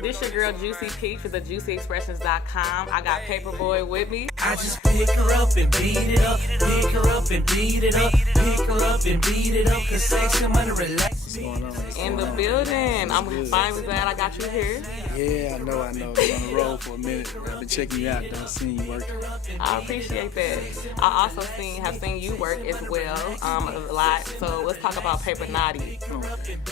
This your girl Juicy Peach with the JuicyExpressions.com. I got Paperboy with me. I just pick her up and beat it up, pick her up and beat it up, pick her up and beat it up, cause sex and money relax. What's going on? In the building. I'm finally glad I got you here. Yeah, I know. Been on the road for a minute. I've been checking you out, though. Seen you work. I appreciate that. I also have seen you work as well, a lot. So let's talk about Paper Naughty.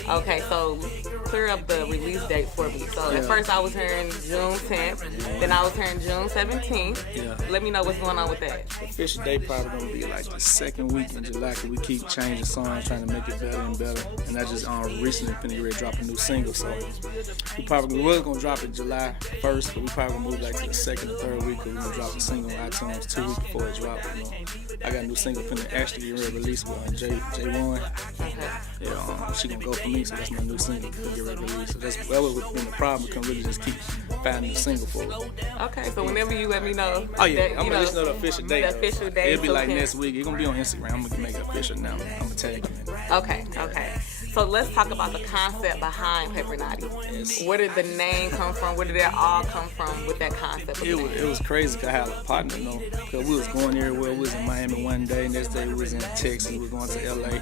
Okay, so clear up the release date for me. So at first I was hearing June 10th, then I was hearing June 17th. Yeah. Let me know what's going on with that. The official date probably gonna be like the second week in July, cause we keep changing songs, trying to make it better and better. And I just recently finna get drop a new single, so we probably was gonna drop it July 1st, but we probably gonna move like to the second or third week, cause we gonna drop a single on iTunes 2 weeks before it drops. You know, I got a new single finna actually get released with J1. Okay. Yeah, she gonna go for me, so that's my new single finna get released. So that was been the problem. We can really just keep finding a single for it. Okay, so whenever you let me know. Oh yeah, that, I'm gonna let you know the official date. The official date. It'll be like next week. It's gonna be on Instagram. I'm gonna make it official now. I'm gonna tag you in it. Okay. So let's talk about the concept behind Paper Naughty. Yes. Where did the name come from? Where did it all come from with that concept? It was crazy because I had a partner, you know, because we was going everywhere. We was in Miami one day, next day we was in Texas, we was going to LA.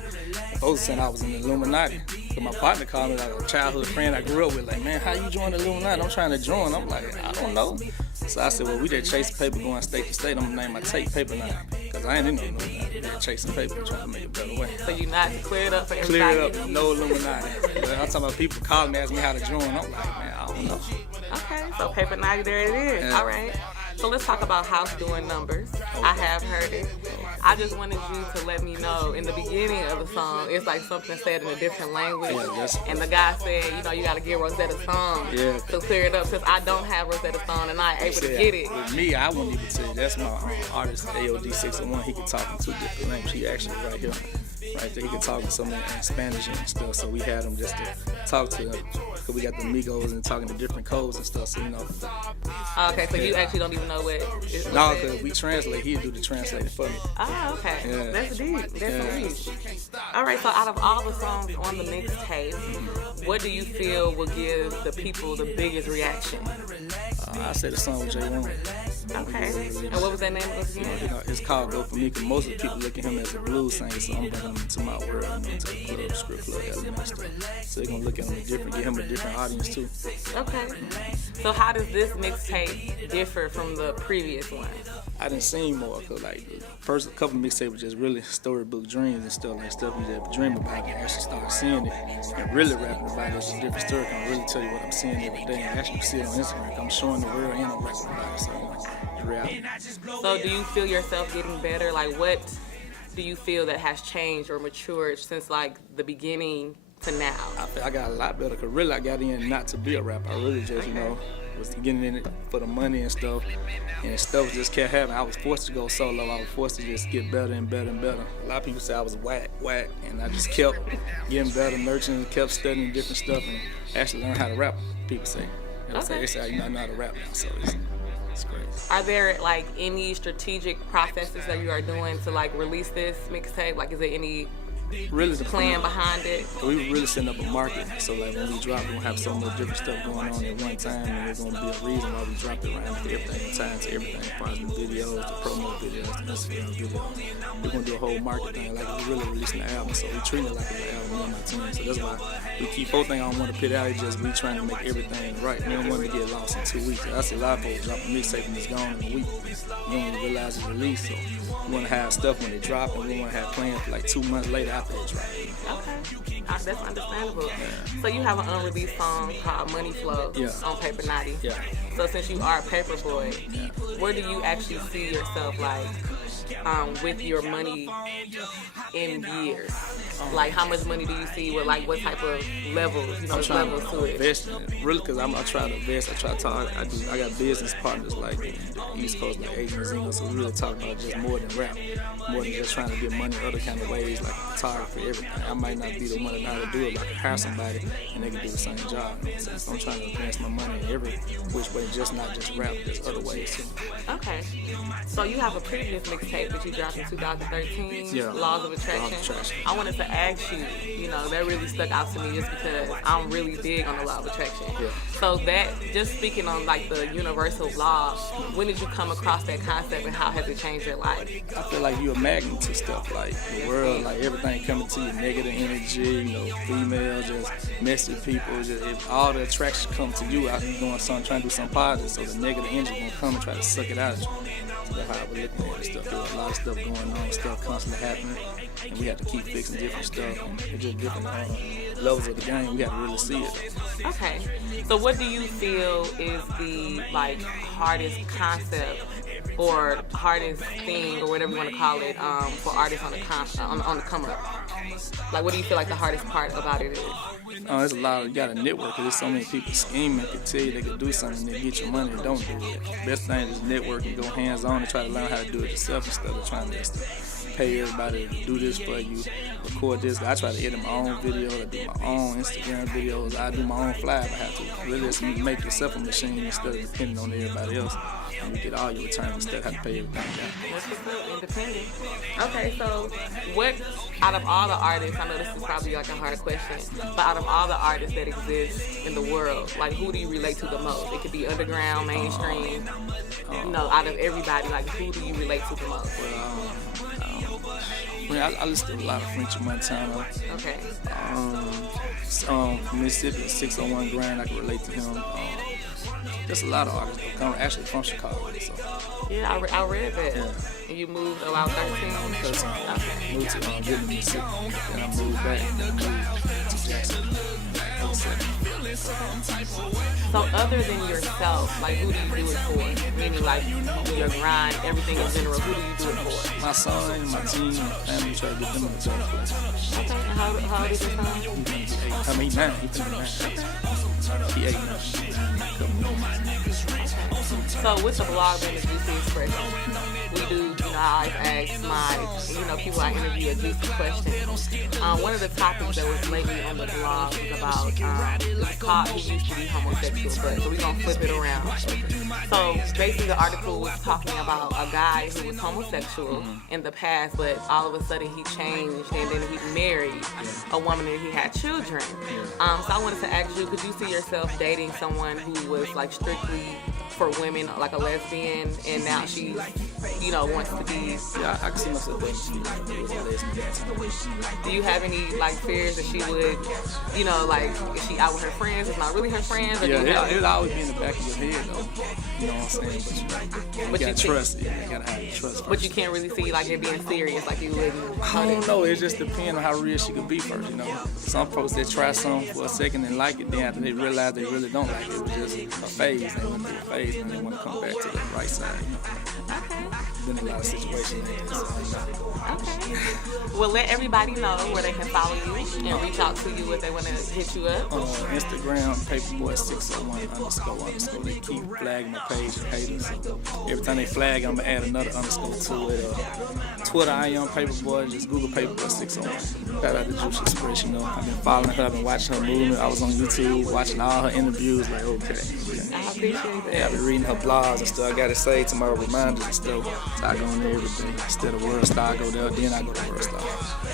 I was saying I was in the Illuminati. So my partner called me, like a childhood friend I grew up with, like, man, how you join the Illuminati? I'm trying to join. I'm like, I don't know. So I said, well, we just chase paper going state to state. I'm gonna name my tape Paper Naughty. Because I ain't in no Illuminati. Just chasing paper and trying to make it a better way. So you not clear it up for everybody? Clear it up, no Illuminati. But I'm talking about people calling me, asking me how to join. I'm like, man, I don't know. Okay, so Paper Naughty, there it is. Yeah. All right. So let's talk about House doing numbers. I have heard it. I just wanted you to let me know in the beginning of the song, it's like something said in a different language. Yeah, and the guy said, you gotta get Rosetta Stone to clear it up, since I don't have Rosetta Stone and I ain't able to get it. With me, I wouldn't even tell you. That's my artist, Paperboy601. He can talk in 2 different languages. He actually right here. Right there, he can talk to someone in Spanish and stuff, so we had him just to talk to him, because we got the Migos and talking to different codes and stuff, so Okay, so you actually don't even know what it's No, because we translate, he'd do the translating for me. Oh, okay. Yeah. That's deep. That's deep. All right, so out of all the songs on the mixtape, what do you feel will give the people the biggest reaction? I say the song with J1. Okay. And what was that name of it again? It's called Go For Me, because most of the people look at him as a blues singer, so I'm bringing him into my world, into the club, script club element and stuff. So they're going to look at him different, give him a different audience too. Okay. So how does this mixtape differ from the previous one? I didn't sing more, because like the first couple mixtapes were just really storybook dreams and stuff, like stuff you just dream about and actually start seeing it and really rapping about it. It's a different story. I can really tell you what I'm seeing every day and actually see it on Instagram. I'm showing the world and I'm rapping about it, so it's reality. So do you feel yourself getting better? Like, what do you feel that has changed or matured since like the beginning to now? I got a lot better, because really I got in not to be a rapper. I really just, was getting in it for the money and stuff stuff just kept happening. I was forced to go solo. I was forced to just get better and better and better. A lot of people say I was whack, and I just kept getting better, nurturing, kept studying different stuff, and actually learned how to rap, people say. They say I know how to rap now, so it's great. Are there like any strategic processes that you are doing to like release this mixtape? Like, is there any really the plan behind it? We really setting up a market, so like when we drop, we're gonna have so much different stuff going on at one time, and there's gonna be a reason why we drop it around everything, time to everything, as far as the videos, the promo videos, the Instagram videos. We're gonna do a whole market thing, like we're really releasing the album, so we treat it like an album, me and my team. So that's why we keep both things I don't want to put out. It's just we trying to make everything right. We don't want to get lost in 2 weeks. I see a lot of folks drop a mixtape and it's gone in a week. You don't even realize it's released, so we want to have stuff when it drop, and we want to have plans for like 2 months later after it drop. Okay, that's understandable. So you have an unreleased song called Money Flow on Paper Naughty. Yeah. So since you are a Paperboy, where do you actually see yourself like with your money in years? Like, how much money do you see with like what type of levels? I'm trying levels to to it. invest in it. Really, because I try to invest. I try to talk. I got business partners like the East Coast, like Asian Zingo, so we really talk about just more than rap, more than just trying to get money other kind of ways, like photography, everything. I might not be the one that know how to do it, but I can hire somebody and they can do the same job. So I'm trying to advance my money in every which way, just not just rap, there's other ways too. Okay. So you have a previous mixtape that you dropped in 2013, Laws of Attraction. I wanted to to ask you, you know, that really stuck out to me just because I'm really big on the law of attraction. Yeah. So that, just speaking on like the universal law, when did you come across that concept and how has it changed your life? I feel like you're a magnet to stuff, like the world, like everything coming to you, negative energy, you know, females, just messy people, just if all the attraction come to you out you doing something, trying to do something positive, so the negative energy gonna come and try to suck it out of you. So that's how I was looking at it, stuff. There's a lot of stuff going on, stuff constantly happening, and we have to keep fixing different stuff, and it's just different levels of the game. We have to really see it. Okay, so what do you feel is the like hardest concept or hardest thing or whatever you want to call it for artists on the come up? Like, what do you feel like the hardest part about it is? There's a lot of, you got to network, because there's so many people scheming, can tell you they can do something and get your money and don't do it. Best thing is network and go hands on and try to learn how to do it yourself instead of trying to pay everybody to do this for you, record this. I try to edit my own videos, I do my own Instagram videos, I do my own fly if I have to. Really just make yourself a machine instead of depending on everybody else. And you get all your returns instead of having to pay everything down. That's what's up, independent. Okay, so what, out of all the artists, I know this is probably like a hard question, but out of all the artists that exist in the world, like who do you relate to the most? It could be underground, mainstream, you know, out of everybody, like who do you relate to the most? I listen to a lot of French Montana. Okay. Mississippi 601 Grand, I can relate to him. There's a lot of artists that come actually from Chicago. So. Yeah, I read that. Yeah. And you moved about 13? Okay. Moved to Goodman, Mississippi. Then I moved back to Jackson. So other than yourself, like who do you do it for? Meaning like your grind, everything in general, who do you do it for? My son, my team, my family, try to get them in the job. Okay, and how old is your son? He's 9. He's 9. He 8 now. So with the blog being a juicy expression, we do, you know, I always ask my, you know, people I interview a juicy question. One of the topics that was lately on the blog was about, it's called He Used to Be Homosexual, but so we're going to flip it around. So basically the article was talking about a guy who was homosexual in the past, but all of a sudden he changed and then he married a woman and he had children. So I wanted to ask you, could you see yourself dating someone who was like strictly for women, like a lesbian, and now she, you know, wants to be? Yeah, I can see myself dating a lesbian. Do you have any like fears that she would, you know, like is she out with her friends? It's not really her friends. Or yeah, it'll always be in the back of your head though. You know what I'm saying? But you gotta trust it. You gotta have trust. But you can't really see like it being serious, like you wouldn't. I don't know. It just depends on how real she could be first. You know, some folks they try something for a second and like it, then after they realize they really don't like it, it was just a phase. They went through a phase and they want to come back to the right side. You know? Okay. Been in a lot of situations like that. Okay. Well, let everybody know where they can follow you and reach out to you if they want to hit you up. Instagram, Paperboy601__. They keep flagging my page and haters. So every time they flag, I'm gonna add another underscore to it. Twitter, I am Paperboy. Just Google Paperboy601. Shout out to Juice Expression. You know, I've been following her, I've been watching her movement. I was on YouTube watching all her interviews. Like, okay. I appreciate that. Yeah, I've been reading her blogs and stuff. I got it saved to my reminders and stuff. So I go in there every day. Instead of World Star, I go there, then I go to World Star.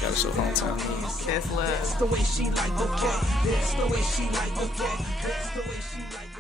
Gotta show hometown. That's love. The way she like, okay. That's the way she like, okay. That's the way she like.